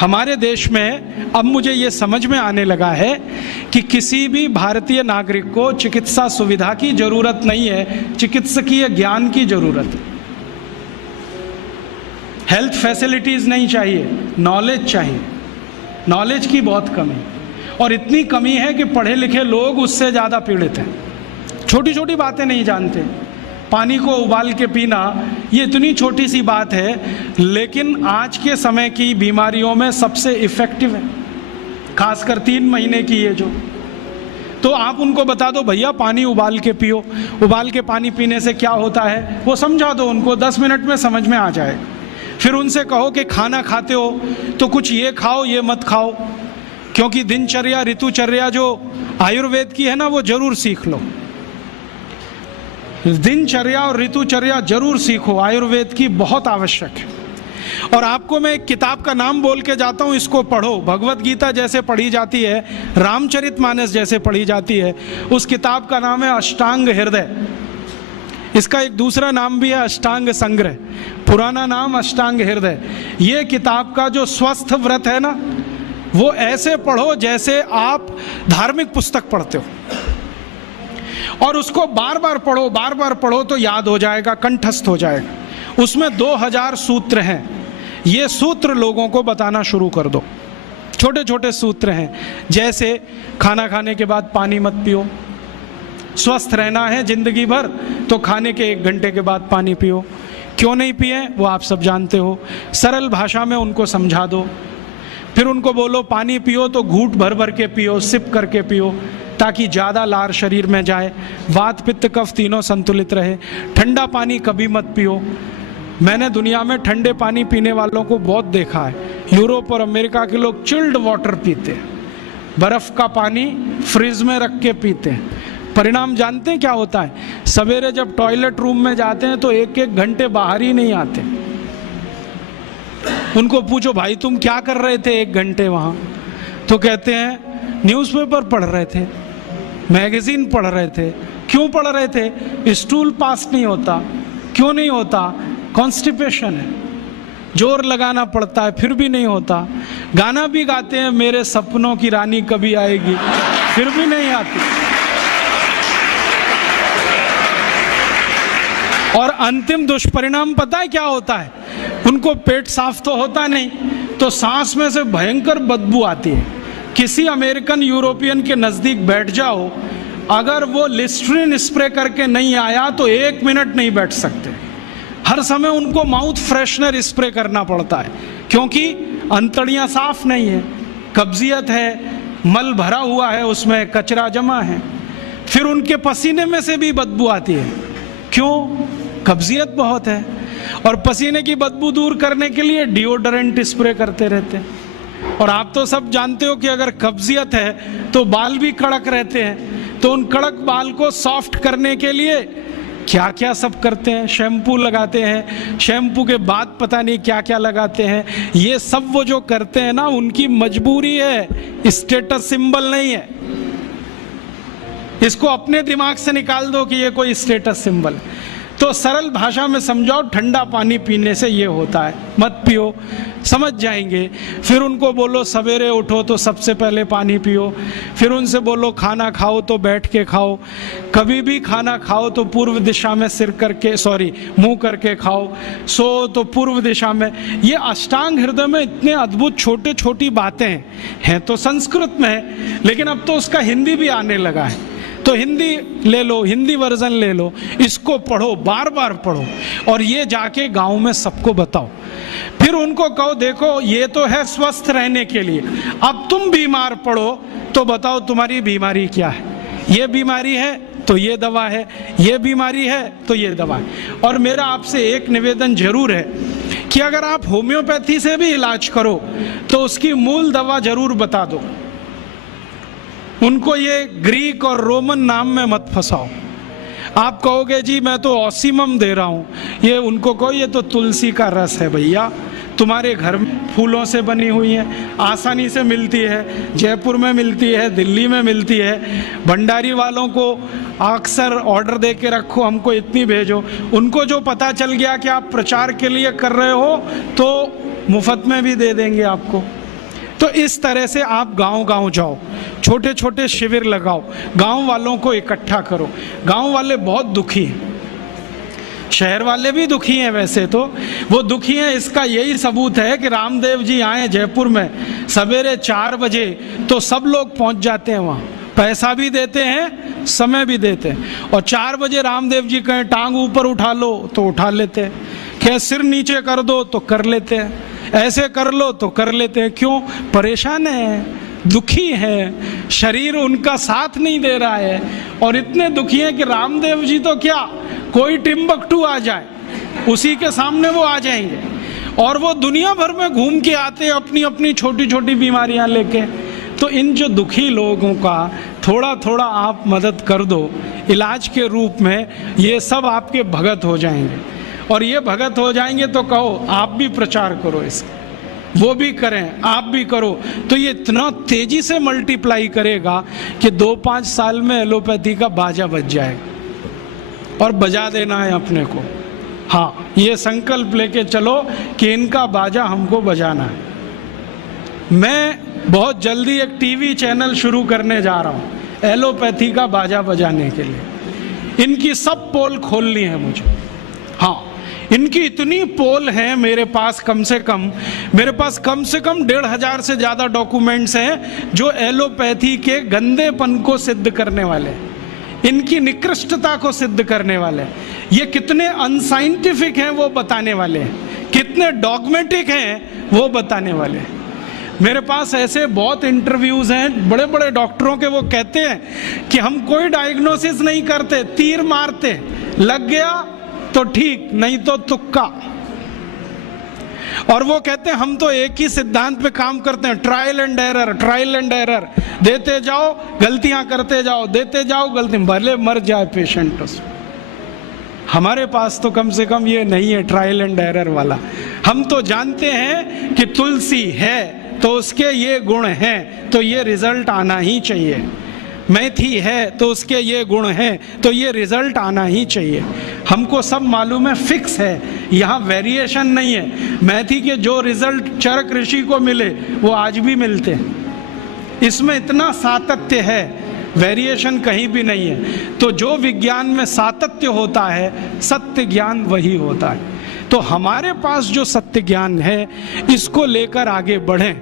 हमारे देश में अब मुझे ये समझ में आने लगा है कि किसी भी भारतीय नागरिक को चिकित्सा सुविधा की जरूरत नहीं है, चिकित्सकीय ज्ञान की जरूरत है। हेल्थ फैसिलिटीज नहीं चाहिए, नॉलेज चाहिए। नॉलेज की बहुत कमी, और इतनी कमी है कि पढ़े लिखे लोग उससे ज़्यादा पीड़ित हैं। छोटी छोटी बातें नहीं जानते। पानी को उबाल के पीना, ये इतनी छोटी सी बात है, लेकिन आज के समय की बीमारियों में सबसे इफ़ेक्टिव है, खासकर 3 महीने की ये जो। तो आप उनको बता दो भैया पानी उबाल के पियो, उबाल के पानी पीने से क्या होता है वो समझा दो उनको, 10 मिनट में समझ में आ जाए। फिर उनसे कहो कि खाना खाते हो तो कुछ ये खाओ ये मत खाओ, क्योंकि दिनचर्या ऋतुचर्या जो आयुर्वेद की है ना, वो जरूर सीख लो। दिनचर्या और ऋतुचर्या जरूर सीखो, आयुर्वेद की बहुत आवश्यक है। और आपको मैं एक किताब का नाम बोल के जाता हूँ, इसको पढ़ो। भगवत गीता जैसे पढ़ी जाती है, रामचरितमानस जैसे पढ़ी जाती है, उस किताब का नाम है अष्टांग हृदय। इसका एक दूसरा नाम भी है अष्टांग संग्रह, पुराना नाम अष्टांग हृदय। ये किताब का जो स्वस्थ व्रत है ना, वो ऐसे पढ़ो जैसे आप धार्मिक पुस्तक पढ़ते हो, और उसको बार बार पढ़ो तो याद हो जाएगा, कंठस्थ हो जाएगा। उसमें 2000 सूत्र हैं। ये सूत्र लोगों को बताना शुरू कर दो। छोटे छोटे सूत्र हैं, जैसे खाना खाने के बाद पानी मत पियो, स्वस्थ रहना है जिंदगी भर तो खाने के 1 घंटे के बाद पानी पियो। क्यों नहीं पिए वो आप सब जानते हो, सरल भाषा में उनको समझा दो। फिर उनको बोलो पानी पियो तो घूंट भर भर के पियो, सिप करके पियो, ताकि ज़्यादा लार शरीर में जाए, वात पित्त कफ तीनों संतुलित रहे। ठंडा पानी कभी मत पियो। मैंने दुनिया में ठंडे पानी पीने वालों को बहुत देखा है। यूरोप और अमेरिका के लोग चिल्ड वाटर पीते हैं, बर्फ़ का पानी फ्रिज में रख के पीते हैं। परिणाम जानते हैं क्या होता है? सवेरे जब टॉयलेट रूम में जाते हैं तो 1-1 घंटे बाहर ही नहीं आते। उनको पूछो भाई तुम क्या कर रहे थे 1 घंटे वहाँ? तो कहते हैं न्यूज़पेपर पढ़ रहे थे, मैगजीन पढ़ रहे थे। क्यों पढ़ रहे थे? स्टूल पास नहीं होता। क्यों नहीं होता? कॉन्स्टिपेशन है, जोर लगाना पड़ता है फिर भी नहीं होता। गाना भी गाते हैं मेरे सपनों की रानी कभी आएगी, फिर भी नहीं आती। और अंतिम दुष्परिणाम पता है क्या होता है? उनको पेट साफ तो होता नहीं, तो सांस में से भयंकर बदबू आती है। किसी अमेरिकन यूरोपियन के नज़दीक बैठ जाओ, अगर वो लिस्ट्रीन स्प्रे करके नहीं आया तो 1 मिनट नहीं बैठ सकते। हर समय उनको माउथ फ्रेशनर स्प्रे करना पड़ता है, क्योंकि अंतड़ियाँ साफ नहीं है, कब्जियत है, मल भरा हुआ है, उसमें कचरा जमा है। फिर उनके पसीने में से भी बदबू आती है। क्यों? कब्जियत बहुत है। और पसीने की बदबू दूर करने के लिए डिओडोरेंट स्प्रे करते रहते हैं। और आप तो सब जानते हो कि अगर कब्जियत है तो बाल भी कड़क रहते हैं, तो उन कड़क बाल को सॉफ्ट करने के लिए क्या क्या सब करते हैं। शैम्पू लगाते हैं, शैम्पू के बाद पता नहीं क्या क्या लगाते हैं। ये सब वो जो करते हैं ना, उनकी मजबूरी है, स्टेटस सिंबल नहीं है। इसको अपने दिमाग से निकाल दो कि ये कोई स्टेटस सिंबल। तो सरल भाषा में समझाओ, ठंडा पानी पीने से ये होता है, मत पियो, समझ जाएंगे। फिर उनको बोलो सवेरे उठो तो सबसे पहले पानी पियो। फिर उनसे बोलो खाना खाओ तो बैठ के खाओ, कभी भी खाना खाओ तो पूर्व दिशा में मुंह करके खाओ, सो तो पूर्व दिशा में। ये अष्टांग हृदय में इतने अद्भुत छोटे छोटी बातें हैं तो संस्कृत में है, लेकिन अब तो उसका हिंदी भी आने लगा है। तो हिंदी ले लो, हिंदी वर्जन ले लो, इसको पढ़ो, बार बार पढ़ो, और ये जाके गांव में सबको बताओ। फिर उनको कहो देखो ये तो है स्वस्थ रहने के लिए, अब तुम बीमार पड़ो तो बताओ तुम्हारी बीमारी क्या है। ये बीमारी है तो ये दवा है, ये बीमारी है तो ये दवा है। और मेरा आपसे एक निवेदन जरूर है कि अगर आप होम्योपैथी से भी इलाज करो तो उसकी मूल दवा जरूर बता दो। उनको ये ग्रीक और रोमन नाम में मत फंसाओ। आप कहोगे जी मैं तो ऑसिमम दे रहा हूँ, ये उनको कहो ये तो तुलसी का रस है भैया, तुम्हारे घर में फूलों से बनी हुई है, आसानी से मिलती है, जयपुर में मिलती है, दिल्ली में मिलती है। भंडारी वालों को अक्सर ऑर्डर दे के रखो, हमको इतनी भेजो। उनको जो पता चल गया कि आप प्रचार के लिए कर रहे हो तो मुफ्त में भी दे देंगे आपको। तो इस तरह से आप गांव गांव जाओ, छोटे छोटे शिविर लगाओ, गांव वालों को इकट्ठा करो। गांव वाले बहुत दुखी हैं, शहर वाले भी दुखी हैं, वैसे तो वो दुखी हैं। इसका यही सबूत है कि रामदेव जी आए जयपुर में सवेरे 4 बजे तो सब लोग पहुंच जाते हैं वहाँ, पैसा भी देते हैं, समय भी देते हैं। और 4 बजे रामदेव जी कहें टांग ऊपर उठा लो तो उठा लेते हैं, कहें सिर नीचे कर दो तो कर लेते हैं, ऐसे कर लो तो कर लेते हैं। क्यों? परेशान है, दुखी है, शरीर उनका साथ नहीं दे रहा है। और इतने दुखी हैं कि रामदेव जी तो क्या, कोई टिम्बकटू आ जाए उसी के सामने वो आ जाएंगे। और वो दुनिया भर में घूम के आते हैं अपनी अपनी छोटी छोटी बीमारियां लेके। तो इन जो दुखी लोगों का थोड़ा थोड़ा आप मदद कर दो इलाज के रूप में, ये सब आपके भगत हो जाएंगे। और ये भगत हो जाएंगे तो कहो आप भी प्रचार करो इसका, वो भी करें, आप भी करो, तो ये इतना तेजी से मल्टीप्लाई करेगा कि 2-5 साल में एलोपैथी का बाजा बज जाएगा। और बजा देना है अपने को। हाँ, ये संकल्प लेके चलो कि इनका बाजा हमको बजाना है। मैं बहुत जल्दी एक टीवी चैनल शुरू करने जा रहा हूँ एलोपैथी का बाजा बजाने के लिए। इनकी सब पोल खोलनी है मुझे। हाँ, इनकी इतनी पोल हैं मेरे पास, कम से कम 1,500 से ज़्यादा डॉक्यूमेंट्स हैं जो एलोपैथी के गंदेपन को सिद्ध करने वाले, इनकी निकृष्टता को सिद्ध करने वाले, ये कितने अनसाइंटिफिक हैं वो बताने वाले हैं, कितने डॉगमेटिक हैं वो बताने वाले हैं। मेरे पास ऐसे बहुत इंटरव्यूज हैं बड़े बड़े डॉक्टरों के, वो कहते हैं कि हम कोई डायग्नोसिस नहीं करते, तीर मारते, लग गया तो ठीक, नहीं तो तुक्का। और वो कहते हैं हम तो एक ही सिद्धांत पे काम करते हैं, trial and error, trial and error, देते जाओ गलतियां करते जाओ, देते जाओ गलती, भले मर जाए पेशेंट उसमें। हमारे पास तो कम से कम ये नहीं है ट्रायल एंड एरर वाला। हम तो जानते हैं कि तुलसी है तो उसके ये गुण हैं तो ये रिजल्ट आना ही चाहिए, मेथी है तो उसके ये गुण हैं तो ये रिजल्ट आना ही चाहिए। हमको सब मालूम है, फिक्स है, यहाँ वेरिएशन नहीं है। मेथी के जो रिजल्ट चरक ऋषि को मिले वो आज भी मिलते हैं। इसमें इतना सातत्य है, वेरिएशन कहीं भी नहीं है। तो जो विज्ञान में सातत्य होता है, सत्य ज्ञान वही होता है। तो हमारे पास जो सत्य ज्ञान है इसको लेकर आगे बढ़ें।